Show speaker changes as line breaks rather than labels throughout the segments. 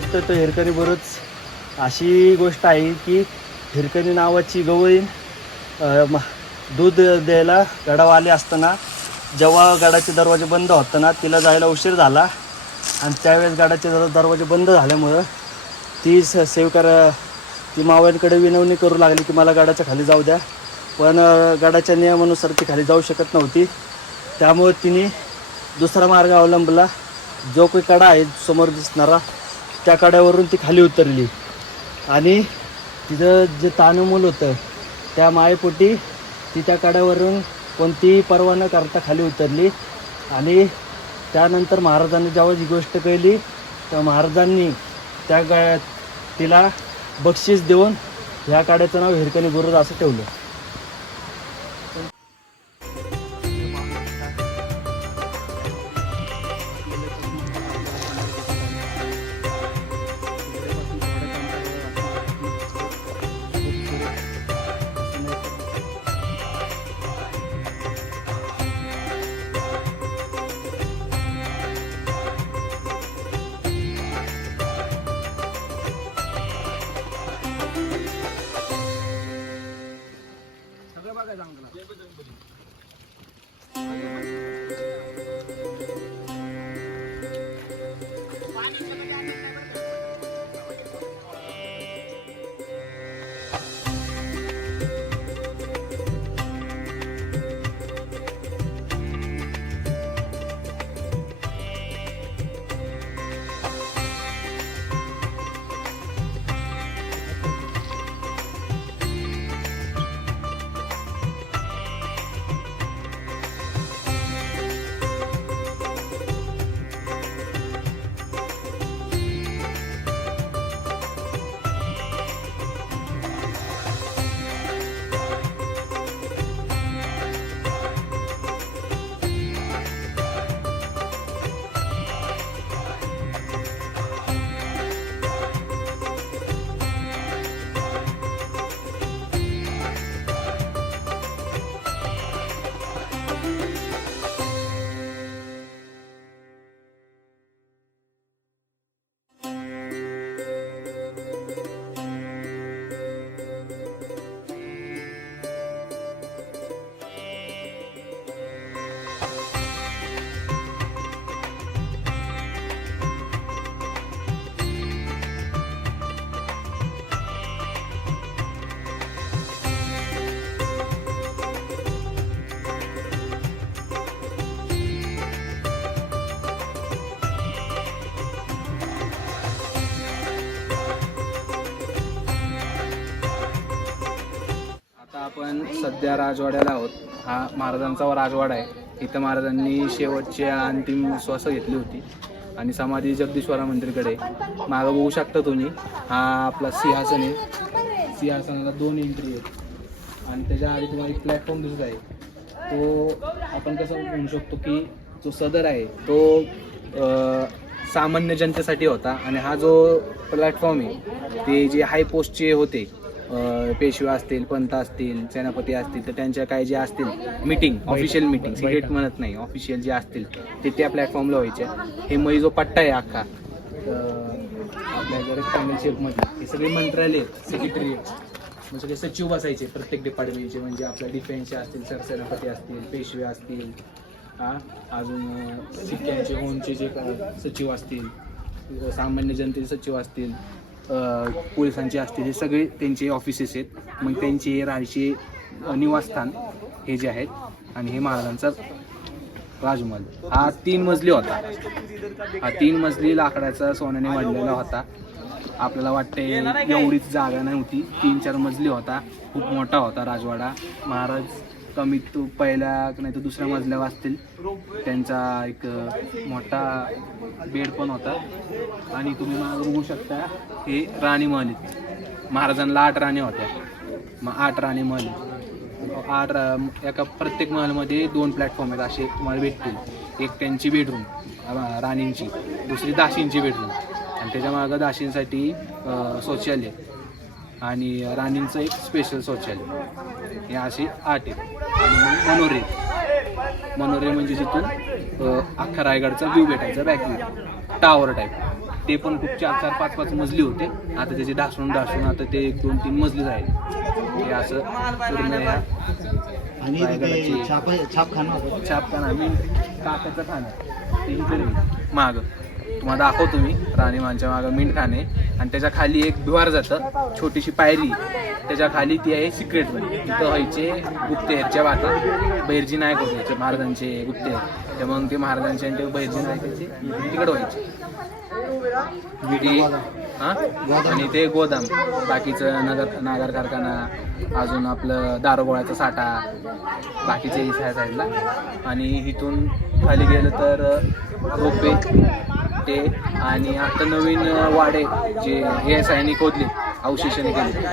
समोर तर हिरकणी बरोच अशी गोष्ट आहे की हिरकणी नावाची गवळी म- दूध द्यायला गडावाले असताना जेव्हा गडाचे दरवाजे बंद होताना तिला जायला उशीर झाला आणि त्यावेळेस गडाचे दरवाजे बंद झाल्यामुळं ती स सेवकर ती मावळ्यांकडे विनवणी करू लागली की मला गडाच्या खाली जाऊ द्या. पण गडाच्या नियमानुसार ती खाली जाऊ शकत नव्हती. त्यामुळे तिने दुसरा मार्ग अवलंबला. जो काही कडा आहे समोर दिसणारा त्या कड्यावरून ती खाली उतरली. आणि तिचं जे तानुमूल होतं त्या मायेपोटी ती त्या कड्यावरून कोणतीही पर्वा न करता खाली उतरली. आणि त्यानंतर महाराजांनी जेव्हा जी गोष्ट कळली तर महाराजांनी त्या गा तिला बक्षीस देऊन ह्या काड्याचं नाव हिरकणी गुरुज असं ठेवलं.
सध्या राजवाड्याला आहोत. हा महाराजांचा राजवाडा आहे. इथं महाराजांनी शेवटची अंतिम श्वास घेतली होती. आणि समाधी जगदीश्वरा मंदिरकडे. मागं बघू शकता तुम्ही. हा आपला सिंहासन आहे. सिंहासनाला दोन एंट्री आहेत. आणि त्याच्या आधी तुम्हाला एक प्लॅटफॉर्म दिसत आहे. तो आपण कसं म्हणू शकतो की जो सदर आहे तो सामान्य जनतेसाठी होता. आणि हा जो प्लॅटफॉर्म आहे ते जे हाय पोस्टचे होते पेशवे असतील पंत असतील सेनापती असतील तर त्यांच्या काय जे असतील मीटिंग ऑफिशियल मीटिंग सिक्रेट म्हणत नाही ऑफिशियल जे असतील ते त्या प्लॅटफॉर्मला व्हायच्या हे मध्ये जो पट्टा आहे अख्खा आपल्या जर रेक्टँगल शेपमध्ये हे सगळे मंत्रालय सेक्रेटरी म्हणजे सगळे सचिव बसायचे प्रत्येक डिपार्टमेंटचे म्हणजे आपल्या डिफेन्सचे असतील सरसेनापती असतील पेशवे असतील हा अजून सिक्क्यांचे होमचे जे सचिव असतील सामान्य जनतेचे सचिव असतील पोलिसांचे असतील हे सगळे त्यांचे ऑफिसेस आहेत. मग त्यांचे राहायचे निवासस्थान हे जे आहेत आणि हे महाराजांचा राजमहल. हा तीन मजली होता. हा तीन मजली लाकडाचा सोन्याने मांडलेला होता. आपल्याला वाटते एवढीच जागा नव्हती. तीन चार मजली होता. खूप मोठा होता राजवाडा. महाराज कमीत तो पहिल्या नाही तर दुसऱ्या मजल्यावर असतील. त्यांचा एक मोठा बेड पण होता. आणि तुम्ही मागं बघू शकता हे राणी महल महाराजांना आठ राणी होत्या. मग आठ राणी महल आठ रा- एका प्रत्येक महलमध्ये दोन प्लॅटफॉर्म आहेत असे तुम्हाला भेटतील. एक त्यांची बेडरूम राणींची. दुसरी दाशींची बेडरूम आणि त्याच्या मागं दाशींसाठी शौचालय. आणि राणींचं एक स्पेशल शौचालय. हे असे आठ आहेत. आणि मग मनोरे. मनोरे म्हणजे जिथून अख्खा रायगडचा व्ह्यू भेटायचा बॅक व्ह्यू टावर टाईप ते पण खूप चार चार पाच पाच मजली होते. आता त्याचे ढासून ढासून आता ते एक दोन तीन मजली झाले. हे असं
आणि
रायगडाची-
ते छाप छाप खाणं होतं.
छापखाना. मी काकाचं खाणं ते इकडे माग. तुम्हाला दाखवतो मी. राणीमानच्या मागं मिंट खाणे. आणि त्याच्याखाली एक द्वार जातं. छोटीशी पायरी. त्याच्याखाली ती आहे सिक्रेट तिथं व्हायचे गुप्तहेरच्या वाता. बहिर्जी नायक होते महाराजांचे गुप्तहेर. ते मग ते महाराजांचे आणि ते बैरजी नायकाचे तिकडे व्हायचे. विटी हां? आणि ते गोदाम. बाकीचं नगर नागर कारखाना. अजून आपलं दारोगोळ्याचा साठा. बाकीचे ह्या साईडला. आणि इथून खाली गेलं तर रोपे फाटे आणि आता नवीन वाडे जे हे सायनी खोदले अवशेषाने केले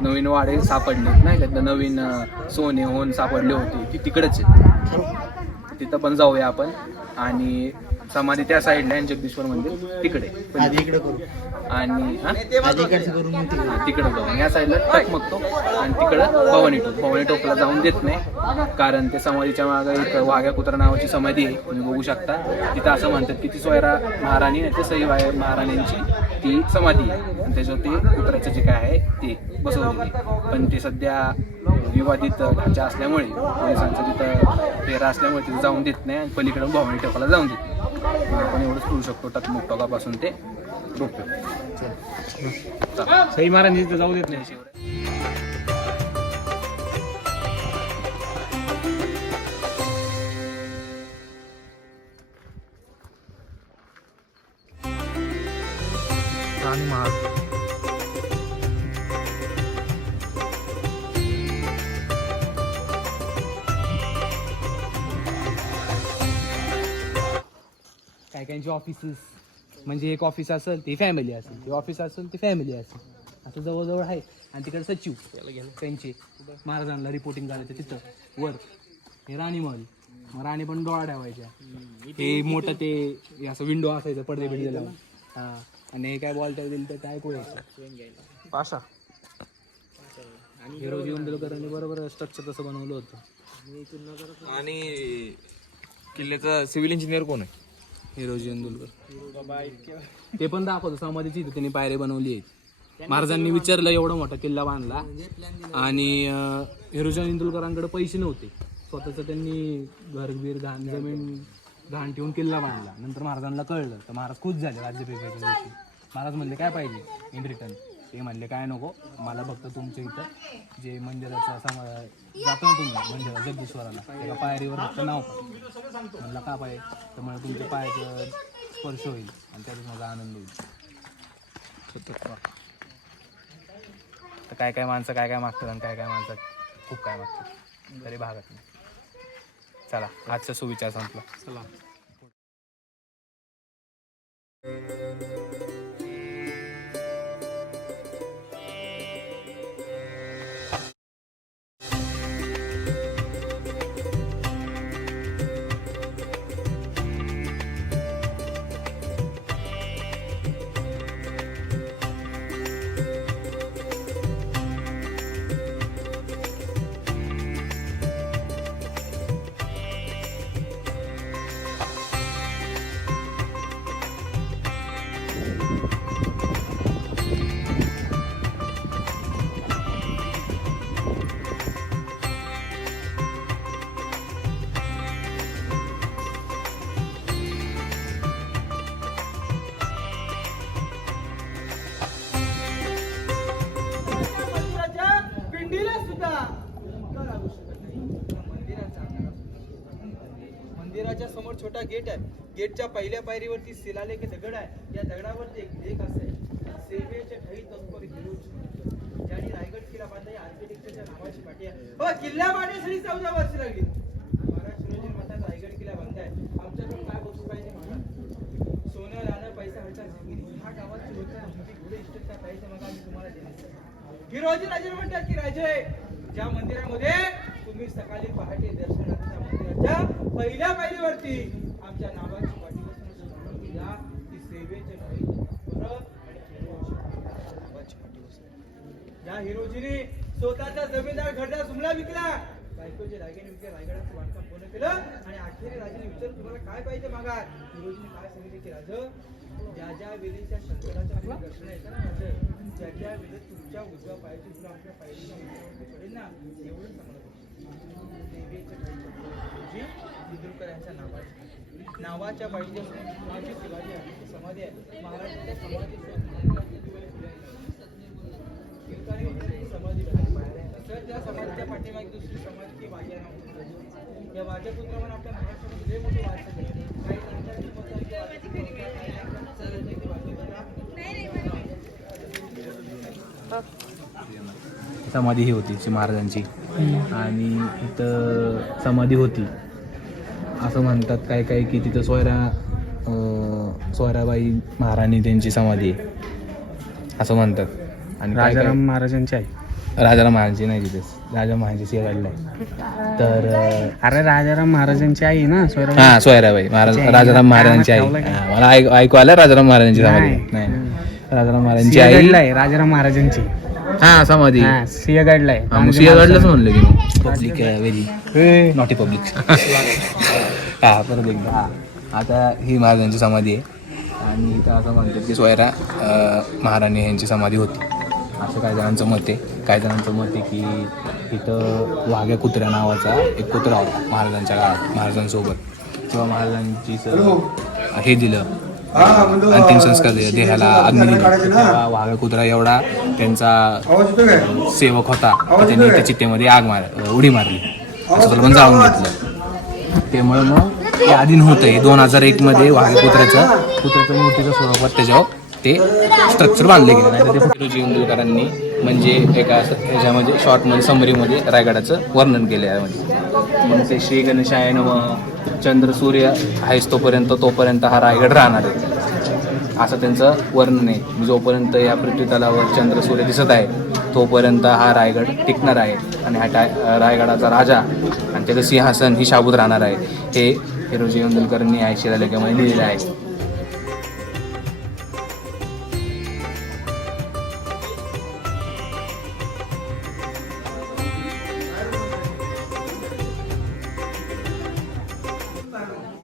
नवीन वाडे सापडले नाही का? नवीन सोने होऊन सापडले होते. ती तिकडच आहेत. तिथं पण जाऊया आपण. आणि समाधी त्या साईडला आहे जगदीश्वर मंदिर. तिकडे.
इकडे करू.
आणि हा?
तिकडे
जाऊन. या साईडला टकमकतो आणि तिकडं भवानी टोक. भवानी टोकला जाऊन देत नाही. कारण ते समाधीच्या मागे एक वाघ्या कुत्रा नावाची समाधी आहे. तुम्ही बघू शकता. तिथं असं म्हणतात की ती सोयरा महाराणी नाही तर सई वाय महाराणींची ती समाधी आहे. आणि त्याच्यावर ते कुत्र्याचं जे काय आहे ते बसवलेले पण ते सध्या विवादित ढाचा असल्यामुळे पोलिसांचं तिथं फेरा असल्यामुळे तिथं जाऊन देत नाही. आणि पलीकडून भवानी टोकाला जाऊन देत नाही. आपण एवढंच करू शकतो टकमुक टोकापासून ते. रोपे सई महाराज तर जाऊ देत नाही. शिवराय राणी महाराज
काय काहींची ऑफिसेस म्हणजे एक ऑफिस असेल ते फॅमिली असेल. ते ऑफिस असेल ते फॅमिली असेल. असं जवळजवळ आहे. आणि तिकडे सचिव त्यांचे. महाराजांना रिपोर्टिंग करायचं तिथं. वर. हे राणी महल मग राणी पण डोळा ठेवायच्या. हे मोठं ते असं विंडो असायचं पडदे बिडदे लावून. हा. आणि हे काय बॉल दिलं तर काय ऐकू पाशा हिरो जीवनकरांनी बरोबर स्ट्रक्चर तसं बनवलं होतं.
आणि किल्ल्याचा सिव्हिल इंजिनियर कोण आहे?
हिरोजी अंदुलकर. ते पण दाखवतो समाधीची इथे त्यांनी पायरे बनवली आहेत. महाराजांनी विचारलं एवढा मोठा किल्ला बांधला. आणि हिरोजी इंदुलकरांकडे पैसे नव्हते. स्वतःच त्यांनी घरबीर घाण जमीन घाण ठेवून किल्ला बांधला. नंतर महाराजांना कळलं तर महाराज खुश झाले राज्यपेक्षाच्या दिवशी. महाराज म्हणले काय पाहिजे इन रिटर्न ते म्हणले काय नको मला फक्त तुमच्या इथं जे मंदिराचं असं जातो ना तुम्ही मंदिरात जगदीश्वराला. एका पायरीवर फक्त नाव म्हणलं का पाय? तर मला तुमच्या पायाचं स्पर्श होईल आणि त्यातच माझा आनंद होईल.
तर काय काय माणसं काय काय मागतात आणि काय काय माणसं खूप काय मागतात. तरी भागत नाही. चला आजचा सुविचार संपला.
चला.
गेट आहे. गेटच्या पहिल्या पायरीवरती शिलालेख दगड आहे. या दगडावरती एक लेख असेल सेवेचे ठाई तत्पर घेऊन ज्याने रायगड किल्ला बांधला आर्किटेक्चरच्या नावाची पाठी आहे. हो किल्ला बांधण्यासाठी चौदा वर्ष लागली. महाराज म्हणतात रायगड किल्ला आमच्याकडून काय वस्तू पाहिजे सोनं पैसा ह्या गावात घोडे पाहिजे मग आम्ही तुम्हाला देणार राजे म्हणतात की राजे ज्या मंदिरामध्ये तुम्ही सकाळी पहाटे दर्शनाच्या मंदिराच्या पहिल्या पायरीवरती आमच्या नावाची पाठी बसून स्मरण केला सेवेचे नाही या हिरोजीने स्वतःचा जमीनदार घरचा सुमला विकला. बायकोचे रायगड विकले रायगडाचं बांधकाम पूर्ण केलं? आणि अखेरी राजाने विचारलं तुम्हाला काय पाहिजे मागा हिरोजीने काय सांगितले की राज ज्या ज्या वेळेच्या शंकराच्या दर्शन येतं ना माझं ज्या ज्या वेळेस तुमच्या उजव्या पायाची तुला आपल्या पायाची पडेल ना? एवढं यांच्या नावाची नावाच्या पाहिजे माझी शिवाजी आहे. समाधी आहे. महाराजांच्या समाधी समाधी तर त्या समाधीच्या पाठीमागे दुसरी समाधी नाव या वाघ्या पुत्र म्हणून आपल्या महाराष्ट्रामध्ये काही
समाधी ही होती महाराजांची. आणि इथं समाधी होती. असं म्हणतात काय काय की तिथं सोयरा सोयराबाई महाराणी त्यांची समाधी आहे. असं म्हणतात. आणि काय-
राजाराम महाराजांची आहे
राजाराम महाराजांची नाही तिथेच. राजा महाराजांची सिंहगडला आहे. तर अं,
अरे राजाराम महाराजांची आई ना स्वयं
हा सोयराबाई महाराज राजाराम महाराजांची आई. हा, मला ऐक- ऐकू आलं राजाराम महाराजांची समाधी. नाही. नाही. राजाराम महाराजांची आई?
सिंहगडला आहे राजाराम महाराजांची.
हा समाधी.
हा सिंहगडला आहे.
हा, मग सिंहगडलाच म्हणलं की मग. पब्लिक व्हेरी नॉटी पब्लिक हा परत एकदा. हा. आता ही महाराजांची समाधी आहे. आणि इथं असं म्हणतात की सोयरा अं, महाराणी यांची समाधी होती. असं काही जणांचं मत आहे. काही जणांचं मत आहे की इथं वाघ्या कुत्र्या नावाचा एक कुत्रा होता महाराजांच्या काळात महाराजांसोबत. तेव्हा महाराजांची स- हे दिलं. अंतिम संस्कार देहाला अग्नी वाघ्या कुत्रा एवढा त्यांचा सेवक होता त्यांनी त्या चित्तेमध्ये आग मार उडी मारली. असं पण जाळून घेतलं. त्यामुळे मग ते आधी नव्हतं हे दोन हजार एक मध्ये वाघ्या कुत्र्याचं कुत्र्याचं मूर्तीचं स्वरूपात त्याच्यावर ते स्ट्रक्चर बांधले गेले. नाही तर ते इंदुलकरांनी म्हणजे एका असं ह्याच्यामध्ये शॉर्टमध्ये समरीमध्ये रायगडाचं वर्णन केलं आहे यामध्ये. मग ते श्री गणेशाय चंद्र सूर्य आहेस तोपर्यंत तोपर्यंत हा रायगड राहणार आहे. असं त्यांचं वर्णन आहे. म्हणजे जोपर्यंत या पृथ्वीतलावर चंद्र सूर्य दिसत आहे तोपर्यंत हा रायगड टिकणार आहे. आणि हा टाय रायगडाचा राजा आणि त्याचं सिंहासन ही शाबूत राहणार आहे. हे हिरोजी इंदुलकरांनी ऐंशी लेखामध्ये लिहिलेलं आहे.